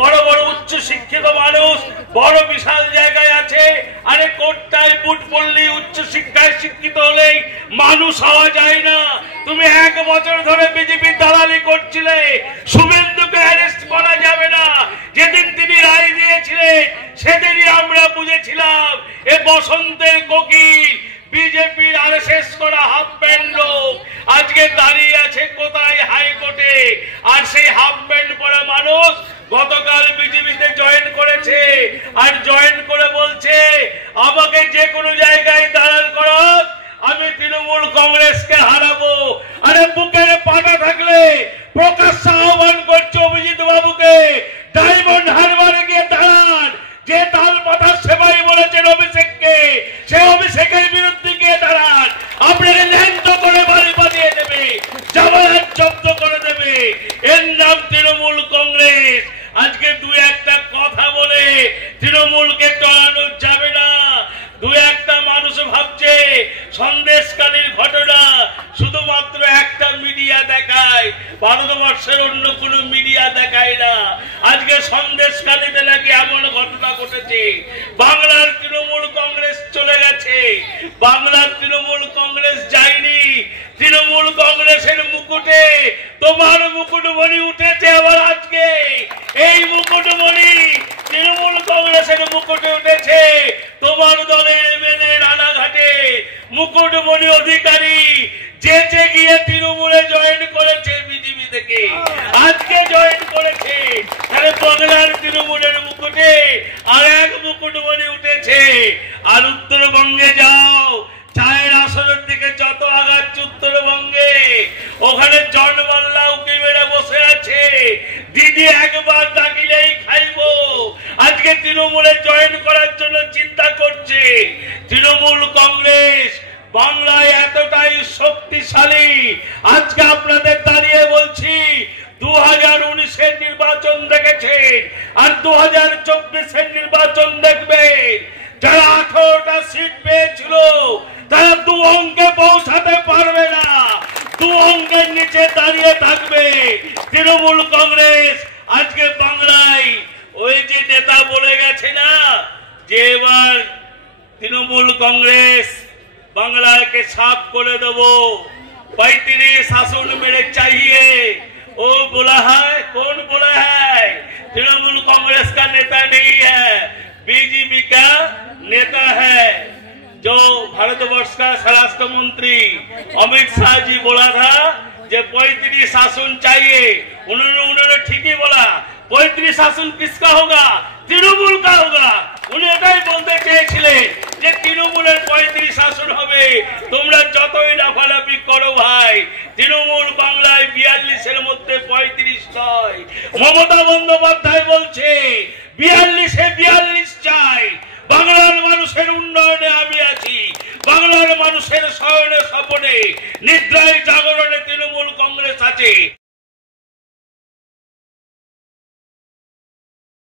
বড় বড় উচ্চ শিক্ষিত মানুষ বড় বিশাল জায়গায় আছে। আরে কোটটায় বুট পড়লেই উচ্চ শিক্ষায় শিক্ষিত হলেই মানুষ হওয়া যায় না। তুমি 1 বছর ধরে বিজেপি দালালি করছিলে, শুভেন্দুকে অ্যারেস্ট করা যাবে না। যেদিন তিনি রায় দিয়েছিলেন সেদিনই আমরা বুঝেছিলাম এ বসন্তের কোকিল বিজেপির আরএসএস করা হাফ প্যান্ট লোক আজকে দাঁড়িয়ে আছে কোথায়? হাইকোর্টে। আর সেই হাফ প্যান্ট পরা মানুষ গতকাল বিজেপিতে জয়েন করেছে, আর জয়েন করে বলছে আমাকে যে কোনো জায়গায় দাঁড়ান করো, আমি তৃণমূল কংগ্রেসকে হারাবো। আরে বুকের পাটা থাকলে প্রকাশ্য আহ্বান করছে অভিজিৎ বাবুকে ডায়মন্ড হারবারে গিয়ে দাঁড়ান। যে তাল পাতার সেবাই বলেছেন অভিষেককে, সে অভিষেকের বিরুদ্ধে গিয়ে দাঁড়ান। আপনাকে ন্যান্ত করে বাড়ি বানিয়ে দেবে, জামানত জব্দ করে দেবে। এর নাম তৃণমূল কংগ্রেস। আজকে 2-1টা কথা বলে তৃণমূলকে টলানো যাবে না। 2-1টা মানুষ ভাবছে সন্দেশকালীর ঘটনা শুধুমাত্র একটা মিডিয়া দেখায়, ভারতবর্ষের অন্য কোন মিডিয়া দেখায় না। আজকে সন্দেশকালীতে নাকি এমন ঘটনা ঘটেছে, বাংলার তৃণমূল কংগ্রেস চলে গেছে, বাংলার তৃণমূল কংগ্রেস যায়নি। তৃণমূল কংগ্রেসের মুকুটে তোমার মুকুটমণি উঠেছে আবার আজকে। এই মুকুটমণি তৃণমূল কংগ্রেসের মুকুটে উঠেছে তোমার দলের এমএলএ রানাঘাটে মুকুটমণি অধিকারী যেচে গিয়ে তৃণমূলে জয়েন করেছে বিজেপি থেকে, আজকে জয়েন করেছে। তাহলে বাংলার তৃণমূলের মুকুটে আর এক মুকুটমণি উঠেছে। আর উত্তরবঙ্গে যাও, চায়ের আসনের দিকে যত আগাচ্ছে উত্তরবঙ্গে, ওখানে জনমাল্লা উকি মেরে বসে আছে। দিদি একবার ডাকিলেই খাইবো। আজকে তৃণমূলে জয়েন করার জন্য চিন্তা করছে। তৃণমূল কংগ্রেস বাংলায় এতটাই শক্তিশালী, আজকে আপনাদের দাঁড়িয়ে বলছি 2019-এর নির্বাচন দেখেছেন আর 2024-এর নির্বাচন দেখবেন। যারা 18টা সিট পেয়েছিল তারা 2 অঙ্কে পৌঁছাতে পারবে না, 2 অঙ্কের নিচে দাঁড়িয়ে থাকবে তৃণমূল কংগ্রেস। আজকে বাংলায় ওই যে নেতা বলে গেছে না যে এবার তৃণমূল কংগ্রেস বাংলাকে साफ করে দেবো, 35 शासन मेरे चाहिए। वो बोला है, कौन बोला है? तृणमूल कांग्रेस का नेता नहीं है, बीजेपी का नेता है। जो भारतवर्ष का स्वराष्ट्र मंत्री अमित शाह जी बोला था जे 35 शासन चाहिए। उन्होंने ठीक ही बोला। 35 शासन किसका होगा? तृणमूल का होगा। उन्हें এটাই বলতে চেয়েছিলেন যে তৃণমূলের 35 শাসন হবে। তোমরা যতই লাফালাফি করো ভাই, তৃণমূল বাংলায় 42-এর মধ্যে 35 নয়। মমতা বন্দ্যোপাধ্যায় বলছে 42-এ 42 চাই। বাংলার মানুষের উন্নয়নে আমি আছি, বাংলার মানুষের শয়নে স্বপনে নিদ্রায় জাগরণে তৃণমূল কংগ্রেস আছে।